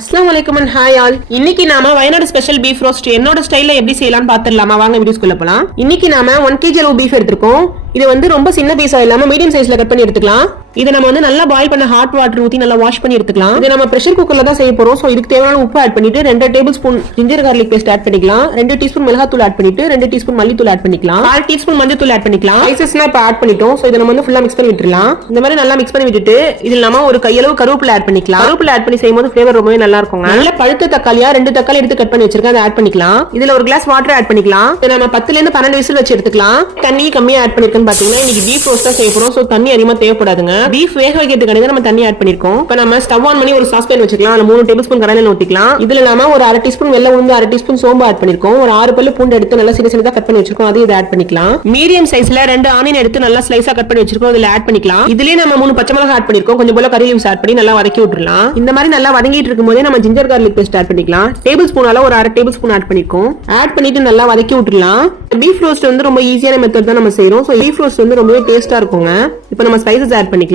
அஸ்ஸலாமு அலைக்கும் and hi all. இன்னைக்கு நாம வயநாடு ஸ்பெஷல் பீஃப் ரோஸ்ட் என்னோட ஸ்டைல்ல எப்படி செய்யலாம்னு பாத்துடலாமா? வாங்க வீடியோஸ்க்குள்ள போலாம். இன்னைக்கு நாம 1 kg அளவு பீஃப் எடுத்துருக்கோம். இது வந்து ரொம்ப சின்ன பீஸா இல்லாம மீடியம் சைஸ்ல கட் பண்ணி எடுத்துக்கலாம். இதை நம்ம வந்து நல்லா பாயில் பண்ண ஹாட் வாட்டர் ஊத்தி நல்லா வாஷ் பண்ணி எடுத்துக்கலாம். இது நம்ம பிரஷர் குக்கர்ல தான் செய்ய போறோம். சோ இதுக்கு தேவையான உப்பு ஆட் பண்ணிட்டு 2 tablespoon ginger garlic paste add பண்ணிக்கலாம். 2 டீஸ்பூன் மிளகாத்தூள் ஆட் பண்ணிட்டு 2 டீஸ்பூன் மல்லித்தூள் ஆட் பண்ணிக்கலாம். 1/2 டீஸ்பூன் மஞ்சள்தூள் ஆட் பண்ணிக்கலாம். ஸ்பைசஸ்லாம் இப்ப ஆட் பண்ணிட்டோம். சோ இதை நம்ம வந்து ஃபுல்லா மிக்ஸ் பண்ணி விட்டுறலாம். இந்த மாதிரி நல்லா மிக்ஸ் பண்ணி விட்டுட்டு இதில் நம்ம ஒரு கையளவு கருவேப்பிலை ஆட் பண்ணிக்கலாம். கருவேப்பிலை ஆட் பண்ணி செய்யும்போது ஃபிளேவர் ரொம்பவே நல்லா இருக்கும். நல்ல பழுத்த தக்காளியா 2 தக்காளி எடுத்து கட் பண்ணி வச்சிருக்கேன், அதை ஆட் பண்ணிக்கலாம். இதுல ஒரு கிளாஸ் வாட்டர் ஆட் பண்ணிக்கலாம். இதை நம்ம 10ல இருந்து 12 விசில் வச்சு எடுத்துக்கலாம். தண்ணி கம்மியா ஆட் பண்ணிருக்கேன்னு பாத்தீங்கன்னா இன்னைக்கு பீஃப் ரோஸ்ட் செய்ய போறோம். சோ தண்ணி அதிகமா தேவைப்படாதுங்க. பீஃப் வேக வைக்கிறதுக்கு நம்ம தண்ணி ஆட் பண்ணிருக்கோம். இப்போ நம்ம ஸ்டவ் ஆன் பண்ணி ஒரு சாஸ்பேன் வச்சுக்கலாம். அதுல 3 டேபிள் ஸ்பூன் கடலை ஊத்திக்கலாம். இதுல நாம ஒரு 1/2 டீஸ்பூன் வெள்ளை உளுந்து 1/2 டீஸ்பூன் சோம்பு ஆட் பண்ணிருக்கோம். ஒரு 6 பல்லு பூண்டு எடுத்து நல்லா சிறுசிறுதா கட் பண்ணி வச்சிருக்கோம், அதை இதை ஆட் பண்ணிக்கலாம். மீடியம் சைஸ்ல 2 ஆனியன் எடுத்து நல்லா ஸ்லைஸா கட் பண்ணி வச்சிருக்கோம், இதுல ஆட் பண்ணிக்கலாம். இதுலயே நம்ம 3 பச்சை மிளகாய் ஆட் பண்ணிருக்கோம். கொஞ்சம் போல கறி லீவ்ஸ் ஆட் பண்ணி நல்லா வதக்கி விட்டுறலாம். இந்த மாதிரி நல்லா வதங்கிட்டு இருக்கும்போதே நம்ம ஜிஞ்சர் கார்லிக் பேஸ்ட் ஆட் பண்ணிக்கலாம். டேபிள் ஸ்பூனால ஒரு 1/2 டேபிள் ஸ்பூன் ஆட் பண்ணிருக்கோம். ஆட் பண்ணிட்டு நல்லா வதக்கி விட்டுறலாம். பீஃப் ரோஸ்ட் வந்து ரொம்ப ஈஸியான மெத்தட் தான் நம்ம செய்றோம். சோ பீஃப் ரோஸ்ட் வந்து ரொம்பவே டேஸ்டா இருக்குங்க. இப்போ நம்ம ஸ்பைசஸ் ஆட் பண்ணிக்கலாம்.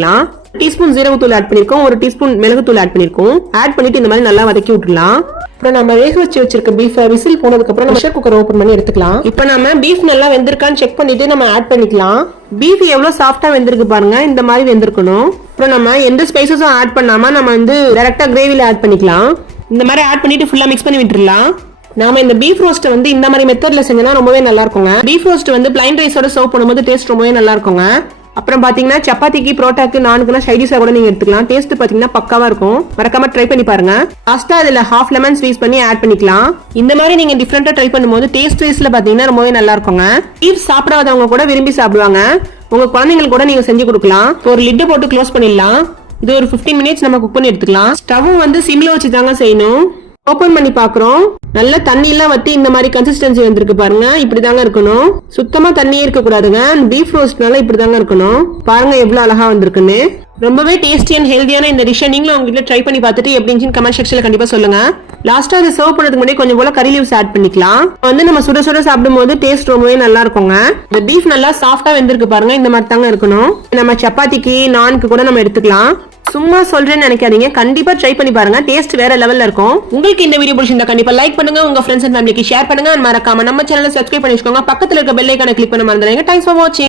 டீஸ்பூன் ஜீரகத்தூள் ஆட் பண்ணிருக்கோம். 1 டீஸ்பூன் மிளகுத்தூள் ஆட் பண்ணிருக்கோம். ஆட் பண்ணிட்டு இந்த மாதிரி நல்லா வதக்கி விட்டுறலாம். அப்புறம் நம்ம வேக வச்சு வச்சிருக்க பீஃப் விசில் போனதுக்கு அப்புறம் நம்ம பிரஷர் குக்கர் ஓபன் பண்ணி எடுத்துக்கலாம். இப்போ நம்ம பீஃப் நல்லா வெந்திருக்கான்னு செக் பண்ணிட்டு நம்ம ஆட் பண்ணிக்கலாம். பீஃப் எவ்வளவு சாஃப்டா வெந்திருக்கு பாருங்க, இந்த மாதிரி வெந்திருக்கணும். அப்புறம் நம்ம எந்த ஸ்பைசஸும் ஆட் பண்ணாம நம்ம வந்து டைரக்டா கிரேவில ஆட் பண்ணிக்கலாம். இந்த மாதிரி ஆட் பண்ணிட்டு ஃபுல்லா மிக்ஸ் பண்ணி விட்டுறலாம். நாம இந்த பீஃப் ரோஸ்ட் வந்து இந்த மாதிரி மெத்தட்ல செஞ்சா ரொம்பவே நல்லா இருக்குங்க. பீஃப் ரோஸ்ட் வந்து பிளைன் ரைஸோட சர்வ் பண்ணும்போது டேஸ்ட் ரொம்பவே நல்லா இருக்குங்க. அப்புறம் பாத்தீங்கன்னா சப்பாத்திக்கு புரோட்டாக்கு நானுக்குனா சைடிஷா கூட நீங்க எடுத்துக்கலாம். டேஸ்ட் பாத்தீங்கன்னா பக்காவா இருக்கும். மறக்காம ட்ரை பண்ணி பாருங்க. லாஸ்டா இதுல ½ லெமன் ஸ்க்வீஸ் பண்ணி ஆட் பண்ணிக்கலாம். இந்த மாதிரி நீங்க டிஃபரெண்டா ட்ரை பண்ணும்போது டேஸ்ட் வைஸ்ல பாத்தீங்கன்னா ரொம்பவே நல்லா இருக்குங்க. பீஃப் சாப்பிடாதவங்க கூட விரும்பி சாப்பிடுவாங்க. உங்க குழந்தைங்களுக்கு கூட நீங்க செஞ்சு கொடுக்கலாம். ஒரு லிட் போட்டு க்ளோஸ் பண்ணிடலாம். இது ஒரு 15 மினிட்ஸ் நம்ம குக் பண்ணி எடுத்துக்கலாம். ஸ்டவ் வந்து சிம்ல வச்சு தாங்க செய்யணும். ஓபன் பண்ணி பாக்குறோம். நல்ல தண்ணி எல்லாம் வத்தி இந்த மாதிரி கன்சிஸ்டன்சி வந்திருக்கு பாருங்க. இப்படிதாங்க இருக்கணும். சுத்தமா தண்ணியே இருக்க கூடாதுங்க. பீஃப் ரோஸ்ட்னால இப்படிதாங்க இருக்கணும். பாருங்க எவ்வளவு அழகா வந்திருக்குன்னு. ரொம்பவே டேஸ்டி அண்ட் ஹெல்தியான இந்த டிஷ் நீங்களும் உங்க வீட்ல ட்ரை பண்ணி பார்த்துட்டு எப்படி இருந்துச்சுன்னு கமெண்ட் செக்ஷன்ல கண்டிப்பா சொல்லுங்க. லாஸ்டா அதை சர்வ் பண்ணதுக்கு முன்னாடி கொஞ்சம் போல கறி லீவ்ஸ் ஆட் பண்ணிக்கலாம். வந்து நம்ம சுட சுட சாப்பிடும் போது டேஸ்ட் ரொம்பவே நல்லா இருக்குங்க. இந்த பீஃப் நல்லா சாஃப்டா வெந்திருக்கு பாருங்க, இந்த மாதிரி தாங்க இருக்கணும். நம்ம சப்பாத்திக்கு நான்க்கு கூட நம்ம எடுத்துக்கலாம். சும்மா சொல்றேன்னு நினைக்காதீங்க, கண்டிப்பா ட்ரை பண்ணி பாருங்க. டேஸ்ட் வேற லெவல்ல இருக்கும். உங்களுக்கு இந்த வீடியோ பிடிச்சிருந்தா கண்டிப்பா லைக் பண்ணுங்க, உங்க ஃப்ரெண்ட்ஸ் அண்ட் ஃபேமிலிக்கு ஷேர் பண்ணுங்க. மறக்காம நம்ம சேனலை சப்ஸ்கிரைப் பண்ணி வச்சுக்கோங்க. பக்கத்துல இருக்க பெல் ஐகானை கிளிக் பண்ண மறந்துடாதீங்க. தேங்க்ஸ் ஃபார் வாட்சிங்.